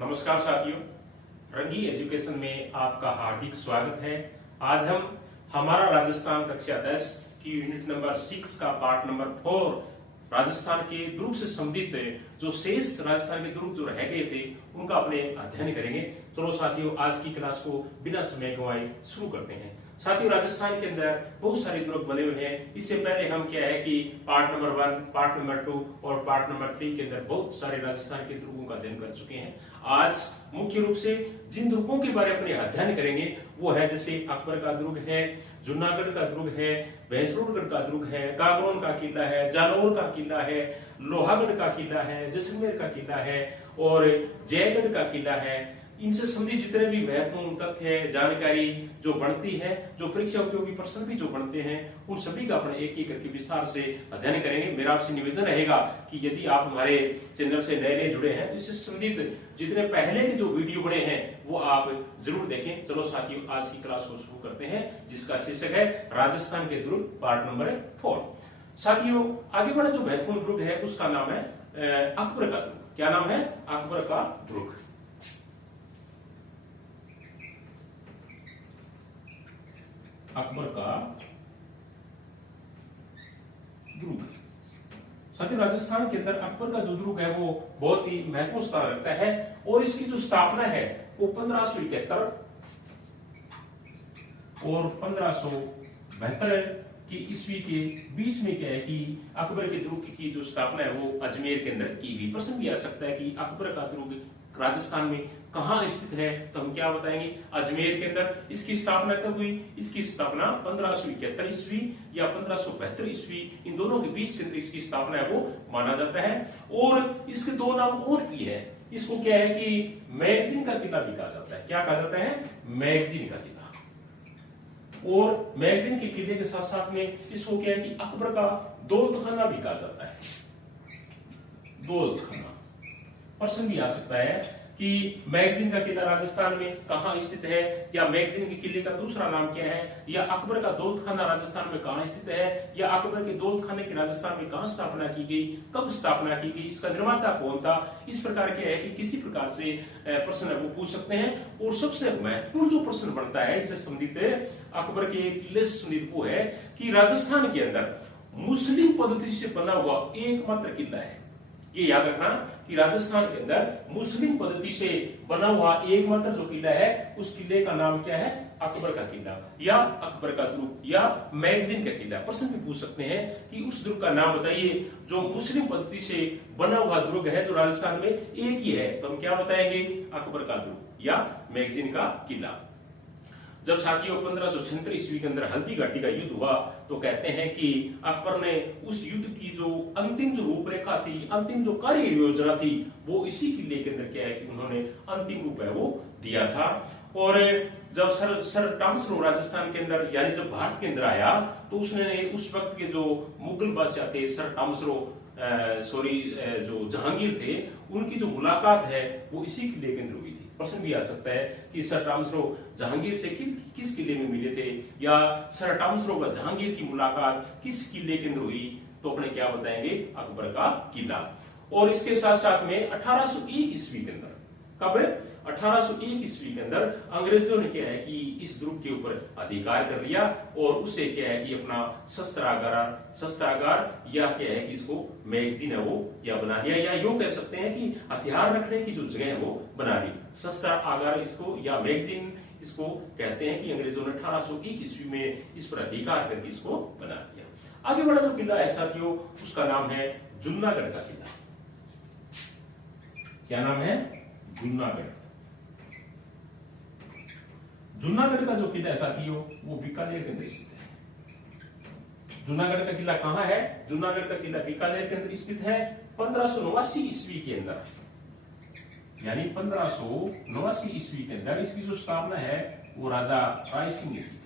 नमस्कार साथियों, रंगी एजुकेशन में आपका हार्दिक स्वागत है। आज हम हमारा राजस्थान कक्षा 10 की यूनिट नंबर 6 का पार्ट नंबर 4 राजस्थान के दुर्ग से संबंधित जो शेष राजस्थान के दुर्ग जो रह गए थे उनका अपने अध्ययन करेंगे। चलो साथियों, आज की क्लास को बिना समय गंवाए शुरू करते हैं। साथियों, राजस्थान के अंदर बहुत सारे दुर्ग बने हुए हैं। इससे पहले हम क्या है कि पार्ट नंबर 1, पार्ट नंबर 2 और पार्ट नंबर 3 के अंदर बहुत सारे राजस्थान के दुर्गों का अध्ययन कर चुके हैं। आज मुख्य रूप से जिन दुर्गों के बारे में अपने अध्ययन करेंगे वो है जैसे अकबर का दुर्ग है, जूनागढ़ का दुर्ग है, भैंसरोडगढ़ का दुर्ग है, कागरोन का किला है, जालौर का किला है, लोहागढ़ का किला है, जैसलमेर का किला है और जयगढ़ का किला है। इनसे संबंधित जितने भी महत्वपूर्ण तथ्य जानकारी जो बनती है, जो परीक्षा उपयोगी प्रश्न भी जो बनते हैं, उन सभी का अपने एक एक करके विस्तार से अध्ययन करेंगे। मेरा आपसे निवेदन रहेगा कि यदि आप हमारे चैनल से नए जुड़े हैं तो इससे संबंधित जितने पहले के जो वीडियो बने हैं वो आप जरूर देखें। चलो साथियों, आज की क्लास को शुरू करते हैं जिसका शीर्षक है राजस्थान के दुर्ग पार्ट नंबर 4। साथियों, आगे बढ़े जो महत्वपूर्ण दुर्ग है उसका नाम है अकबर का दुर्ग। क्या नाम है? अकबर का दुर्ग। अकबर का दुर्ग। साथियों, राजस्थान के अंदर अकबर का जो दुर्ग है वो बहुत ही महत्वपूर्ण स्थान रखता है और इसकी जो स्थापना है वो 1571 और 1572 की ईस्वी के बीच में क्या है कि अकबर के दुर्ग की जो स्थापना है वो अजमेर के अंदर की गई। प्रश्न भी आ सकता है कि अकबर का दुर्ग राजस्थान में कहां स्थित है, तो हम क्या बताएंगे? अजमेर के अंदर। इसकी स्थापना कब हुई? इसकी स्थापना 1571 ईस्वी या 1572 ईस्वी, इन दोनों के बीच के अंदर इसकी स्थापना है वो माना जाता है। और इसके दो नाम और भी है। इसको क्या है कि मैगजीन का किला भी कहा जाता है। क्या कहा जाता है? मैगजीन का किला। और मैगजीन के किले के साथ साथ में इसको क्या है कि अकबर का दौलतखाना भी कहा जाता है। दौलतखाना। प्रश्न भी आ सकता है कि मैगजीन का किला राजस्थान में कहां स्थित है, या मैगजीन के किले का दूसरा नाम क्या है, या अकबर का दौलतखाना राजस्थान में कहां स्थित है, या अकबर के दौलतखाने की राजस्थान में कहां स्थापना की गई, कब स्थापना की गई, इसका निर्माता कौन था। इस प्रकार के है कि किसी प्रकार से प्रश्न है वो पूछ सकते हैं। और सबसे महत्वपूर्ण जो प्रश्न बनता है इससे संबंधित अकबर के किले से संबंधित वो है कि राजस्थान के अंदर मुस्लिम पद्धति से बना हुआ एकमात्र किला है। ये याद रखना कि राजस्थान के अंदर मुस्लिम पद्धति से बना हुआ एकमात्र जो किला है उस किले का नाम क्या है? अकबर का किला या अकबर का दुर्ग या मैगजीन का किला। प्रश्न भी पूछ सकते हैं कि उस दुर्ग का नाम बताइए जो मुस्लिम पद्धति से बना हुआ दुर्ग है जो राजस्थान में एक ही है, तो हम क्या बताएंगे? अकबर का दुर्ग या मैगजीन का किला। जब साथियों 1576 ईस्वी के अंदर हल्दी घाटी का युद्ध हुआ तो कहते हैं कि अकबर ने उस युद्ध की जो अंतिम जो रूपरेखा थी, अंतिम जो कार्य योजना थी, वो इसी किले के अंदर क्या है कि उन्होंने अंतिम रूप है वो दिया था। और जब सर टॉमस रो राजस्थान के अंदर यानी जब भारत के अंदर आया तो उसने उस वक्त के जो मुगल बादशाह थे सर टॉमस रो जो जहांगीर थे, उनकी जो मुलाकात है वो इसी किले के अंदर हुई थी। प्रश्न भी आ सकता है कि सर टॉमस रो जहांगीर से किस किले में मिले थे, या सर टॉमस रो का जहांगीर की मुलाकात किस किले के अंदर हुई, तो अपने क्या बताएंगे? अकबर का किला। और इसके साथ साथ में 1801 ईस्वी के अंदर, कब? 1801 ईस्वी के अंदर अंग्रेजों ने क्या है कि इस दुर्ग के ऊपर अधिकार कर लिया और उसे क्या है कि अपना शस्त्रागार या क्या है कि इसको मैगजीन है वो या बना दिया, या यूं कह सकते हैं कि हथियार रखने की जो जगह है वो बना दी। शस्त्रागार इसको या मैगजीन इसको कहते हैं कि अंग्रेजों ने 1801 ईस्वी में इस पर अधिकार करके इसको बना दिया। आगे बढ़ा जो किला है साथियों उसका नाम है जूनागढ़ का किला। क्या नाम है? जूनागढ़। जूनागढ़ का जो किला है साथियों वो बीकानेर के अंदर स्थित है। जूनागढ़ का किला कहां है? जूनागढ़ का किला बीकानेर के अंदर स्थित है। 1589 ईस्वी के अंदर, यानी 1589 ईस्वी के अंदर इसकी जो स्थापना है वो राजा राय सिंह ने की थी।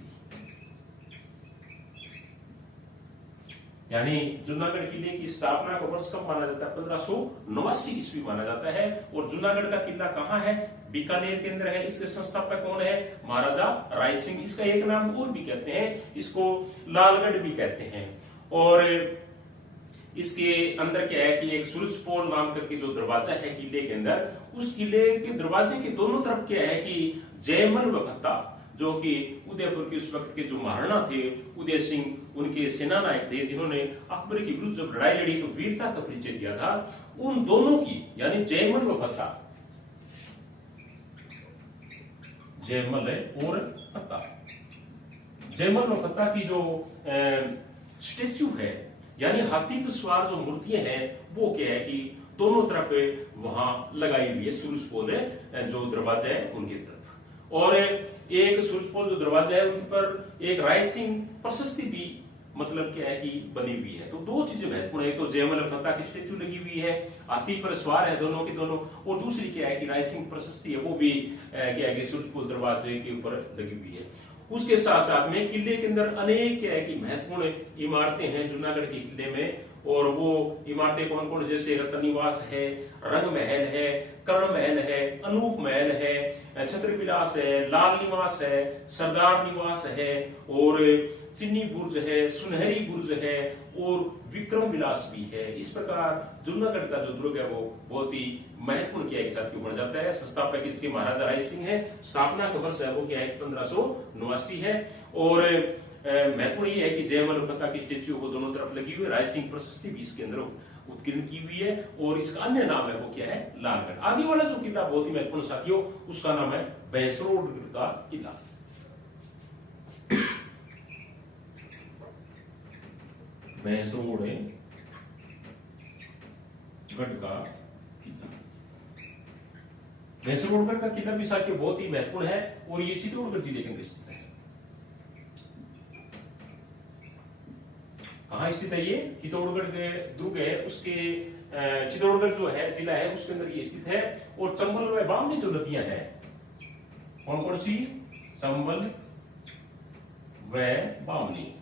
यानी जूनागढ़ किले की स्थापना का वर्ष कब माना जाता है? 1589 ईस्वी माना जाता है। और जूनागढ़ का किला कहां है? बीकानेर के अंदर है। इसके संस्थापक कौन है? महाराजा राय सिंह। इसका एक नाम और भी कहते हैं, इसको लालगढ़ भी कहते हैं। और इसके अंदर क्या है कि एक सूरज पोल नाम करके जो दरवाजा है किले के अंदर, उस किले के दरवाजे के दोनों तरफ क्या है कि जयमल व भत्ता, जो कि उदयपुर के उस वक्त के जो महाराणा थे उदय सिंह, उनके सेना नायक थे जिन्होंने अकबर के विरुद्ध जब लड़ाई लड़ी तो वीरता का परिचय दिया था, उन दोनों की यानी जयमल व भत्ता, जयमल और भत्ता, जयमल व भत्ता की जो स्टेच्यू है यानी हाथी पर सवार जो मूर्तियां हैं वो क्या है कि दोनों तरफ वहां लगाई हुई है, सूरज पोल जो दरवाजा है उनकी तरफ, और एक सूरज पोल जो दरवाजा है उनके पर एक राय सिंह प्रशस्ति भी मतलब क्या है कि बनी हुई है। तो दो चीजें महत्वपूर्ण है, एक तो जयमल फत्ता की स्टेच्यू लगी हुई है, हाथी पर सवार है दोनों के दोनों, और दूसरी क्या है कि राय सिंह प्रशस्ति है वो भी क्या है कि सूरज पोल दरवाजे के ऊपर लगी हुई है। उसके साथ साथ में किले के अंदर अनेक क्या है कि महत्वपूर्ण इमारतें हैं जूनागढ़ के किले में, और वो इमारतें कौन कौन, जैसे रतन निवास है, रंग महल है, कर्ण महल है, अनूप महल है, छत्र विलास है, लाल निवास है, सरदार निवास है, और चिन्नी बुर्ज है, सुनहरी बुर्ज है, और विक्रम विलास भी है। इस प्रकार जूनागढ़ का जो दुर्ग है वो बहुत ही महत्वपूर्ण क्या है साथियों बन जाता है। संस्थापक इसके महाराजा राय सिंह है, स्थापना का वर्ष है वो क्या है 1589 है, और महत्वपूर्ण ये है कि जयमल फत्ता की स्टेच्यू को दोनों तरफ लगी हुई है, राय सिंह प्रशस्ति भी इसके अंदर उत्कीर्ण की हुई है, और इसका अन्य नाम है वो क्या है लालगढ़। आगे वाला जो किला बहुत ही महत्वपूर्ण साथियों उसका नाम है भैंसरोड का किला। भैंसरोड गढ़ का किला, भैंसरोडगढ़ का किला भी साथियों बहुत ही महत्वपूर्ण है, और ये चित्तौड़गढ़ जिले के अंदर स्थित है। कहाँ स्थित है ये? चित्तौड़गढ़ के दुर्ग है उसके, चित्तौड़गढ़ जो है जिला है उसके अंदर ये स्थित है। और चंबल व बामनी जो नदियां हैं कौन कौन सी? चंबल व बामनी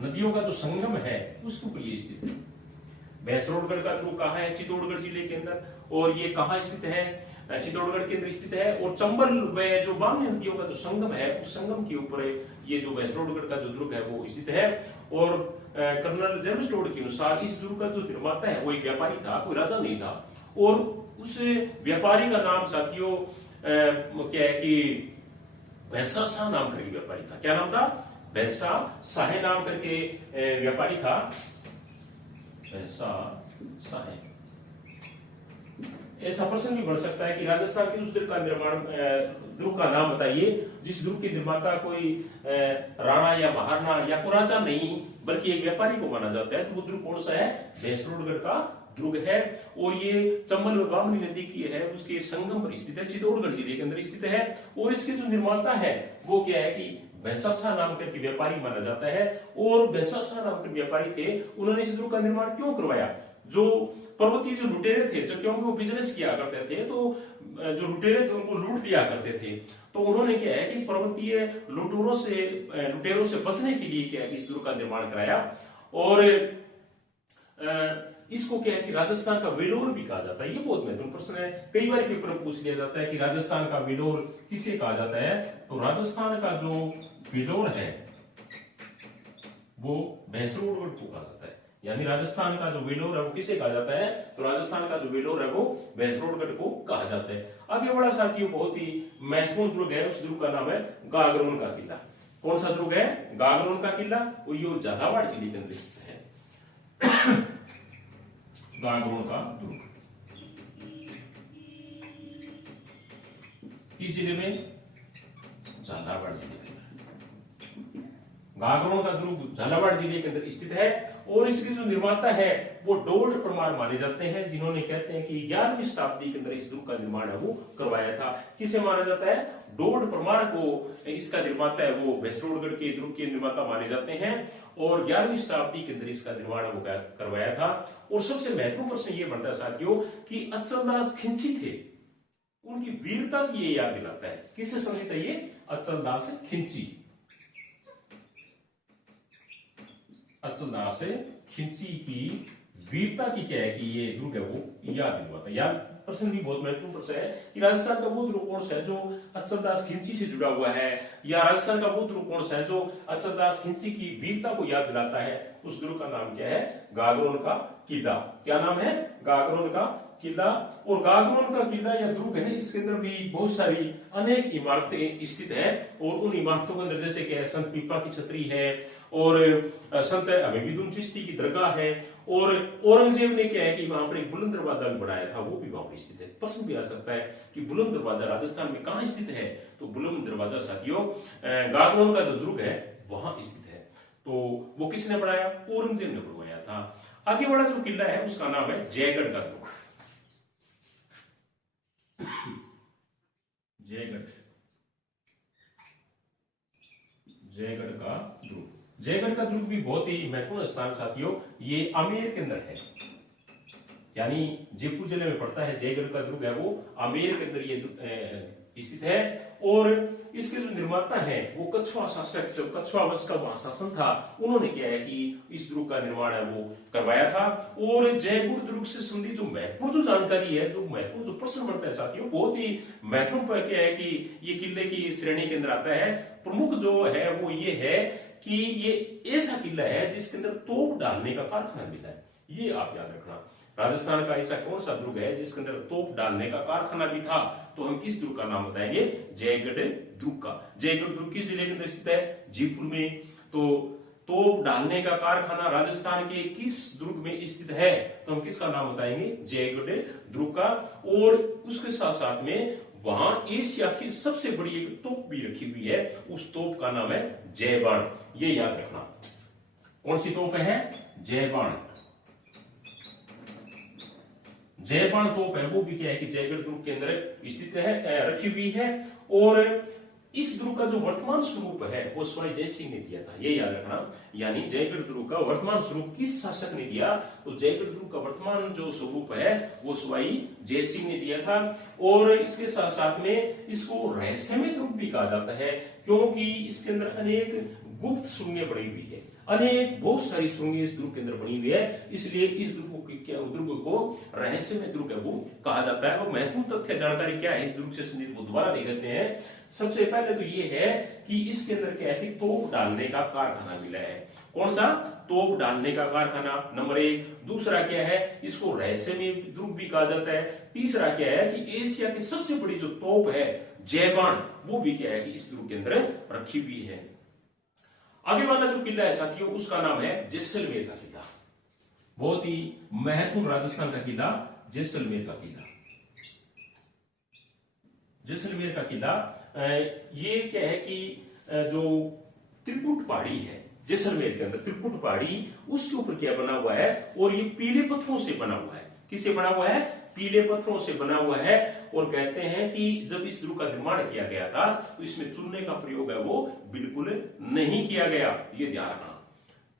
नदियों का जो संगम है उसके ऊपर ये स्थित है। भैंसरोडगढ़ का दुर्ग कहाँ है? चित्तौड़गढ़ जिले के अंदर, और ये कहाँ स्थित है? चित्तौड़गढ़ के अंदर स्थित है। और चंबल व जो बामनी नदियों का जो संगम है उस संगम के ऊपर ये जो भैंसरोडगढ़ का जो दुर्ग है वो स्थित है। और कर्नल जेम्स टोड के अनुसार इस दुर्ग का जो निर्माता है वो एक व्यापारी था, कोई राजा नहीं था, और उस व्यापारी का नाम साथियों क्या है कि भैंसा शाह नाम करके व्यापारी था। क्या नाम था? भैंसा शाह नाम करके व्यापारी था, भैंसा शाह। ऐसा प्रश्न भी बढ़ सकता है कि राजस्थान के उस दुर्ग का निर्माण, दुर्ग का नाम बताइए जिस दुर्ग के निर्माता कोई राणा या महाराणा या कोई राजा नहीं बल्कि एक व्यापारी को माना जाता है। तो वो दुर्ग कौन सा है? भैंसरोडगढ़ का दुर्ग है, और ये चंबल और बामनी नदी की है उसके संगम पर स्थित है, चित्तौड़गढ़ जिले के अंदर स्थित है। और इसके जो निर्माता है वो क्या है कि भैंसा शाह नाम के व्यापारी माना जाता है। और भैंसा शाह नाम के व्यापारी थे, उन्होंने इस दुर्ग का निर्माण क्यों करवाया? जो पर्वतीय जो लुटेरे थे, जो क्योंकि वो बिजनेस किया करते थे, तो जो लुटेरे थे उनको लूट लिया करते थे, तो उन्होंने क्या है कि पर्वतीय लुटेरों से बचने के लिए क्या है कि इस दुर्ग का निर्माण कराया। और इसको क्या है कि राजस्थान का वेलोर भी कहा जाता है। ये बहुत महत्वपूर्ण प्रश्न है, कई बार पेपर में पूछ लिया जाता है कि राजस्थान का वेलोर किसे कहा जाता है? तो राजस्थान का जो वेलोर है वो भैंसरोडगढ़ को कहा जाता है। यानी राजस्थान का जो वेलोर है वो किसे कहा जाता है? तो राजस्थान का जो वेलोर है वो भैंसरोडगढ़ को कहा जाता है। आगे बड़ा साथियों बहुत ही महत्वपूर्ण दुर्ग है, उस दुर्ग का नाम है गागरोन का किला। कौन सा दुर्ग है? गागरोन का किला, और ये झालावाड़ जिले के अंदर स्थित है। गागरोन का दुर्ग किस जिले में? झालावाड़ जिले में। गागरोन का दुर्ग झालावाड़ जिले के अंदर स्थित है, और इसके जो निर्माता है वो डोड परमार माने जाते हैं, जिन्होंने कहते हैं कि 11वीं शताब्दी के अंदर इस दुर्ग का निर्माण है वो करवाया था। किसे माना जाता है? डोड परमार को इसका निर्माता है वो भैंसरोडगढ़ के दुर्ग के निर्माता माने जाते हैं, और 11वीं शताब्दी के अंदर इसका निर्माण वो करवाया था। और सबसे महत्वपूर्ण प्रश्न ये बनता है साथियों कि अचलदास खिंची थे, उनकी वीरता की ये याद दिलाता है। किससे संबंधित है ये? अचलदास खिंची। अचलदास खिंची की वीरता की क्या है कि ये दुर्ग है वो याद दिलवाता है। याद प्रश्न भी बहुत महत्वपूर्ण प्रश्न है कि राजस्थान का वो दुर्ग कौन सा है जो अचलदास खिंची से जुड़ा हुआ है, या राजस्थान का वो दुर्ग कौन सा है जो अचलदास खिंची की वीरता को याद दिलाता है? उस दुर्ग का नाम क्या है? गागरोन का किला। क्या नाम है? गागरोन का किला। और गागरोन का किला या दुर्ग है, इसके अंदर भी बहुत सारी अनेक इमारतें स्थित है। और उन इमारतों के अंदर जैसे कि संत पीपा की छतरी है, और संत हमीदुद्दीन चिश्ती की दरगाह है, और औरंगजेब ने क्या है कि वहां पर एक बुलंद दरवाजा भी बनाया था, वो भी वहां पर स्थित है। प्रश्न भी आ सकता है कि बुलंद दरवाजा राजस्थान में कहां स्थित है? तो बुलंद दरवाजा साथियों गागरोन का जो दुर्ग है वहां स्थित है। तो वो किसने बनाया? औरंगजेब ने बनवाया था। आगे वाला जो किला है उसका नाम है जयगढ़ का दुर्ग। जयगढ़, जयगढ़ का दुर्ग। जयगढ़ का दुर्ग भी बहुत ही महत्वपूर्ण स्थान साथियों, ये आमेर के अंदर है, यानी जयपुर जिले में पड़ता है। जयगढ़ का दुर्ग है वो आमेर के अंदर ये स्थित है। और इसके जो निर्माता है वो कछुआ शासक, जब कछुआ वंश का वहां शासन था, उन्होंने क्या है कि इस दुर्ग का निर्माण है वो करवाया था। और जयपुर दुर्ग से संबंधित जो महत्वपूर्ण जो जानकारी है, जो महत्वपूर्ण जो प्रश्न बनता है साथियों, बहुत ही महत्वपूर्ण क्या है कि ये किले की श्रेणी के अंदर आता है। प्रमुख जो है वो ये है कि ये ऐसा किला है जिसके अंदर तोप डालने का कारखाना मिला है। ये आप याद रखना, राजस्थान का ऐसा कौन सा दुर्ग है जिसके अंदर तोप डालने का कारखाना भी था? तो हम किस दुर्ग का नाम बताएंगे? जयगढ़ दुर्ग का। जयगढ़ दुर्ग किस जिले के अंदर स्थित है? जयपुर में। तो तोप डालने का कारखाना राजस्थान के किस दुर्ग में स्थित है? तो हम किसका नाम बताएंगे? जयगढ़ दुर्ग का। और उसके साथ साथ में वहां एशिया की सबसे बड़ी एक तोप भी रखी हुई है, उस तोप का नाम है जयबाण। ये याद रखना। कौन सी तोप है? जयबाण। जयबाण तोप है वो भी क्या है कि जयगढ़ दुर्ग के अंदर स्थित है, रखी हुई है। और इस दुर्ग का जो वर्तमान स्वरूप है वो सवाई जयसिंह ने दिया था, ये याद रखना। यानी जयगढ़ दुर्ग का वर्तमान स्वरूप किस शासक ने दिया? तो जयगढ़ दुर्ग का वर्तमान जो स्वरूप है वो सवाई जयसिंह ने दिया था। और इसके साथ साथ में इसको रहस्यमय दुर्ग भी कहा जाता है, क्योंकि इसके अंदर अनेक गुप्त सुरंगें बनी हुई है, अनेक बहुत सारी सुरंगें इस दुर्ग के अंदर बनी हुई है। इसलिए इस दुर्ग को रहस्यमय दुर्ग है वो कहा जाता है। और महत्वपूर्ण तथ्य जानकारी क्या है इस दुर्ग से संबंधित, वो दोबारा देख लेते हैं। सबसे पहले तो ये है कि इसके अंदर क्या है कि तोप डालने का कारखाना मिला है। कौन सा? तोप डालने का कारखाना, नंबर 1। दूसरा क्या है? इसको रहस्यमय दुर्ग भी कहा जाता है। तीसरा क्या है कि एशिया की सबसे बड़ी जो तोप है जयबाण, वो भी क्या है कि इस दुर्ग के अंदर रखी हुई है। आगे वाला जो किला है साथियों उसका नाम है जैसलमेर का किला। बहुत ही महत्वपूर्ण राजस्थान का किला जैसलमेर का किला। जैसलमेर का किला ये क्या है कि जो त्रिकुट पहाड़ी है जैसलमेर के अंदर, त्रिकुट पहाड़ी, उसके ऊपर क्या बना हुआ है? और ये पीले पत्थरों से बना हुआ है। किससे बना हुआ है? पीले पत्थरों से बना हुआ है। और कहते हैं कि जब इस दुर्ग का निर्माण किया गया था तो इसमें चूने का प्रयोग है वो बिल्कुल नहीं किया गया, ये ध्यान रखना।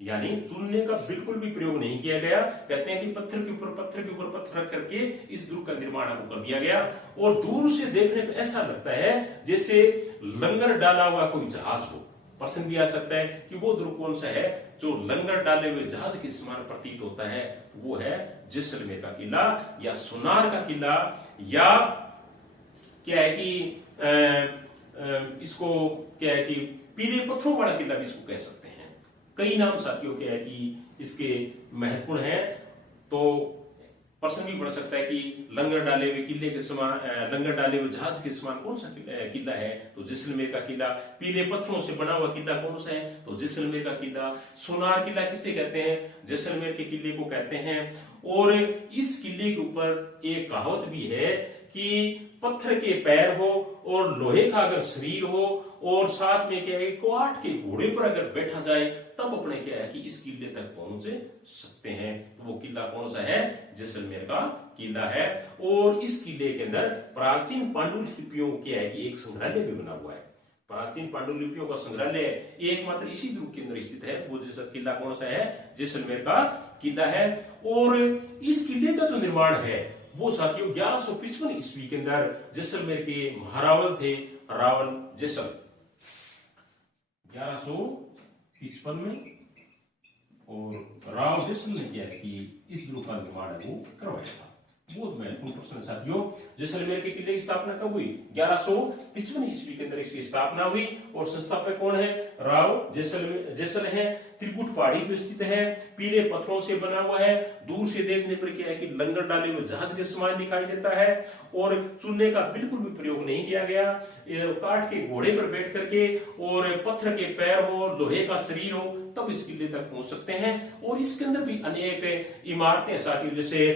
यानी चूने का बिल्कुल भी प्रयोग नहीं किया गया। कहते हैं कि पत्थर के ऊपर पत्थर के ऊपर पत्थर रख करके इस दुर्ग का निर्माण आपको कर दिया गया। और दूर से देखने में ऐसा लगता है जैसे लंगर डाला हुआ कोई जहाज हो। प्रश्न भी आ सकता है कि वो दुर्ग कौन सा है जो लंगर डाले हुए जहाज के समान प्रतीत होता है? वो है जैसलमेर का किला, या सोनार का किला, या क्या है कि इसको क्या है कि पीले पत्थरों वाला किला भी इसको कह सकते हैं। कई नाम साथियों क्या है कि इसके महत्वपूर्ण है। तो प्रश्न भी बढ़ सकता है कि लंगर डाले हुए किले के समान, लंगर डाले हुए जहाज के समान कौन सा किला है? तो जैसलमेर का किला। पीले पत्थरों से बना हुआ किला कौन सा है? तो जैसलमेर का किला। सोनार किला किसे कहते हैं? जैसलमेर के किले को कहते हैं। और इस किले के ऊपर एक कहावत भी है कि पत्थर के पैर हो और लोहे का अगर शरीर हो, और साथ में क्या है क्वाट के घोड़े पर अगर बैठा जाए तब अपने क्या है कि इस किले तक पहुंच सकते हैं। तो वो किला कौन सा है? जैसलमेर का किला है। और इस किले के अंदर प्राचीन पांडुलिपियों क्या है कि एक संग्रहालय भी बना हुआ है। प्राचीन पांडुलिपियों का संग्रहालय एकमात्र इसी दुर्ग के अंदर स्थित है। वो जैसा किला कौन सा है? जैसलमेर का किला है। और इस किले का जो निर्माण है वो साथियों 1155 ईस्वी के अंदर जैसलमेर के महारावल थे, रावल जैसल, 1155 में। और राव जैसल ने क्या कि इस दुर्ग का निर्माण है वो करवाया था। बहुत महत्वपूर्ण प्रश्न साथियों। जैसलमेर के किले की स्थापना कब हुई? 1155 ईस्वी के अंदर इसकी स्थापना हुई। और संस्थापक कौन है? राव जैसल है। त्रिकुट पहाड़ी पे स्थित है, पीले पत्थरों से बना हुआ है। दूर से देखने पर क्या है कि लंगर डाले हुए जहाज के समान दिखाई देता है। और चूने का बिल्कुल भी प्रयोग नहीं किया गया। काठ के घोड़े पर बैठ करके और पत्थर के पैर हो, लोहे का शरीर हो, तब इस किले तक पहुंच सकते हैं। और इसके अंदर भी अनेक इमारतें साथियों, जैसे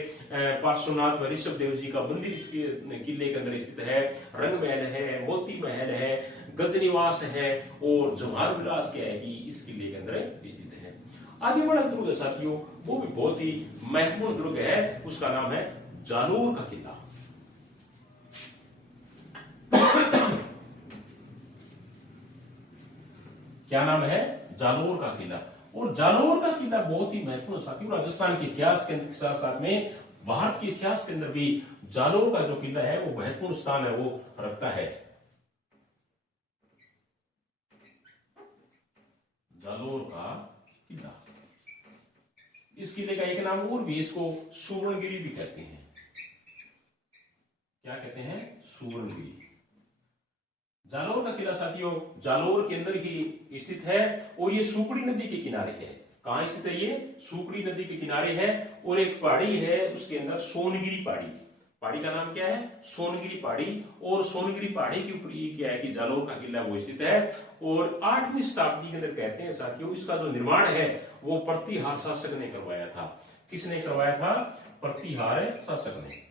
पार्श्वनाथ व ऋषभ देव जी का मंदिर इस किले के अंदर स्थित है। रंग महल है, मोती महल है, गजनिवास है और जवाहर विलास क्या है कि इस किले के अंदर स्थित है। आगे बड़ा दुर्ग है साथियों, वो भी बहुत ही महत्वपूर्ण दुर्ग है, उसका नाम है जालोर का किला। क्या नाम है? जालोर का किला। और जालोर का किला बहुत ही महत्वपूर्ण साथियों, राजस्थान के इतिहास के साथ साथ में भारत के इतिहास के अंदर भी जालोर का जो किला है वो महत्वपूर्ण स्थान है वो रखता है। जालोर का किला, इस किले का एक नाम और भी, इसको सुवर्णगिरी भी कहते हैं। क्या कहते हैं? सुवर्णगिरी। जालोर का किला साथियों जालोर के अंदर ही स्थित है और ये सुकड़ी नदी के किनारे है। कहां स्थित है? ये सुकड़ी नदी के किनारे है। और एक पहाड़ी है उसके अंदर, सोनगिरी पहाड़ी। पहाड़ी का नाम क्या है? सोनगिरी पहाड़ी। और सोनगिरी पहाड़ी के ऊपर ये क्या है कि जालोर का किला वो स्थित है। और 8वीं शताब्दी के अंदर कहते हैं साथियों इसका जो निर्माण है वो प्रतिहार शासक ने करवाया था। किसने करवाया था? प्रतिहार शासक ने।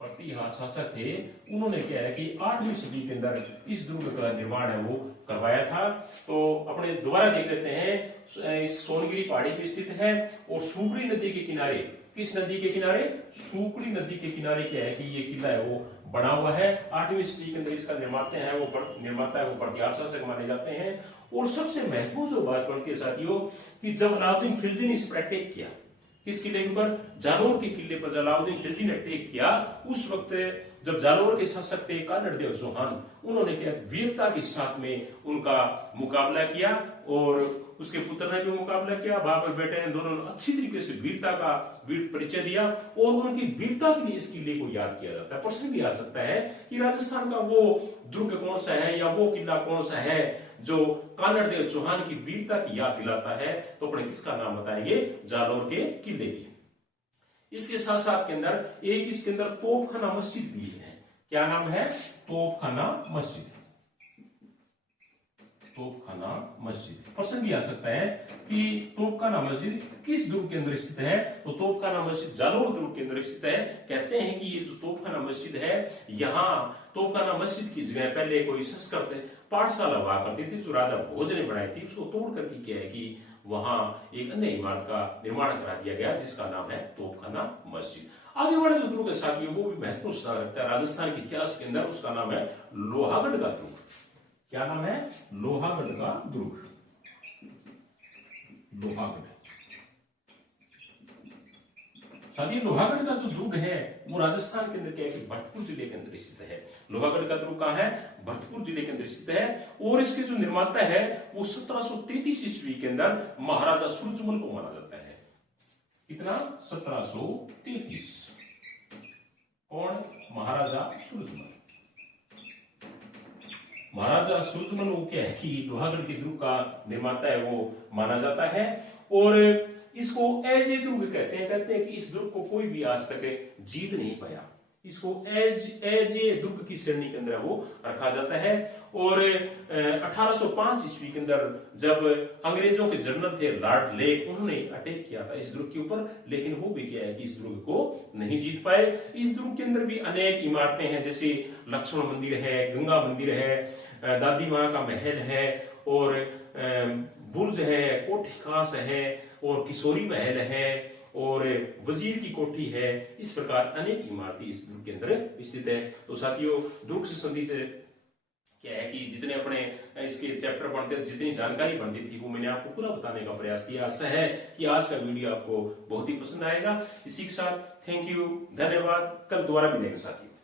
प्रतिहार शासक थे, उन्होंने क्या है कि 8वीं सदी के अंदर इस दुर्ग का निर्माण है वो करवाया था। तो अपने दोबारा देख लेते हैं, इस सोनगिरी पहाड़ी पे स्थित है और सुकड़ी नदी के किनारे। किस नदी के किनारे? सुकड़ी नदी के किनारे क्या है कि ये किला है वो बना हुआ है। 8वीं सदी के अंदर इसका निर्माता है वो प्रतिहार शासक माने जाते हैं। और सबसे महत्वपूर्ण जो बात बनती है साथियों कि जब अलाउद्दीन खिलजी ने इस पर अटैक किया, किस किले के ऊपर? जालोर के किले पर अलाउद्दीन खिलजी ने अटैक किया, उस वक्त जब जालोर के शासक थे कानड़देव चौहान, उन्होंने क्या वीरता के साथ में उनका मुकाबला किया और उसके पुत्र ने भी मुकाबला किया, बाप और बेटे ने दोनों अच्छी तरीके से वीरता का परिचय दिया और उनकी वीरता के लिए इस किले को याद किया जाता है। प्रश्न भी आ सकता है कि राजस्थान का वो दुर्ग कौन सा है या वो किला कौन सा है जो कानड़देव चौहान की वीरता की याद दिलाता है? तो अपने किसका नाम बताएंगे? जालोर के किले की। इसके साथ साथ के अंदर एक इसके अंदर तोपखाना मस्जिद भी है। क्या नाम है? तोपखाना मस्जिद। तोपखाना मस्जिद। प्रश्न भी आ सकता है कि तोपखाना मस्जिद किस दुर्ग के अंदर स्थित है? तो तोपखाना मस्जिद जालोर दुर्ग के अंदर स्थित है। कहते हैं कि ये जो तोपखाना मस्जिद है, यहाँ तोपखाना मस्जिद की जगह पहले कोई संस्कृत पाठशाला हुआ करती थी जो राजा भोज ने बनाई थी, उसको तोड़ करके क्या है कि वहां एक अन्य इमारत का निर्माण करा दिया गया जिसका नाम है तोपखाना मस्जिद। आगे बढ़े जो दुर्ग है साथियों वो भी महत्वपूर्ण स्थान रखता है राजस्थान के इतिहास के अंदर, उसका नाम है लोहागढ़ का दुर्ग। क्या नाम है? लोहागढ़ का दुर्ग। लोहागढ़ साथियों लोहागढ़ का जो दुर्ग है वो राजस्थान के अंदर क्या है कि भरतपुर जिले के अंदर स्थित है। लोहागढ़ का दुर्ग कहां है? भरतपुर जिले के अंदर स्थित है। और इसके जो निर्माता है वो 1733 ईस्वी के अंदर महाराजा सूरजमल को माना जाता है। कितना? 1733। कौन? महाराजा सूरजमल। महाराजा सूरजमल वो क्या है कि लोहागढ़ के दुर्ग का निर्माता है वो माना जाता है। और इसको एज ए दुर्ग कहते हैं कि इस दुर्ग को कोई भी आज तक जीत नहीं पाया। इसको एज ए दुर्ग की श्रेणी के अंदर वो रखा जाता है। और 1805 ईस्वी के अंदर जब अंग्रेजों के जनरल थे लॉर्ड लेक, उन्होंने अटैक किया था इस दुर्ग के ऊपर, लेकिन वो भी क्या है कि इस दुर्ग को नहीं जीत पाए। इस दुर्ग के अंदर भी अनेक इमारतें हैं, जैसे लक्ष्मण मंदिर है, गंगा मंदिर है, दादी माँ का महल है और बुर्ज है, कोठी खास है और किशोरी महल है और वजीर की कोठी है। इस प्रकार अनेक इमारतें इस दुर्ग के अंदर स्थित है। तो साथियों दुर्ग से संबंधित क्या है कि जितने अपने इसके चैप्टर पढ़ते जितनी जानकारी बनती थी वो मैंने आपको पूरा बताने का प्रयास किया। आशा है कि आज का वीडियो आपको बहुत ही पसंद आएगा। इसी के साथ थैंक यू, धन्यवाद। कल दोबारा मिलेंगे साथियों।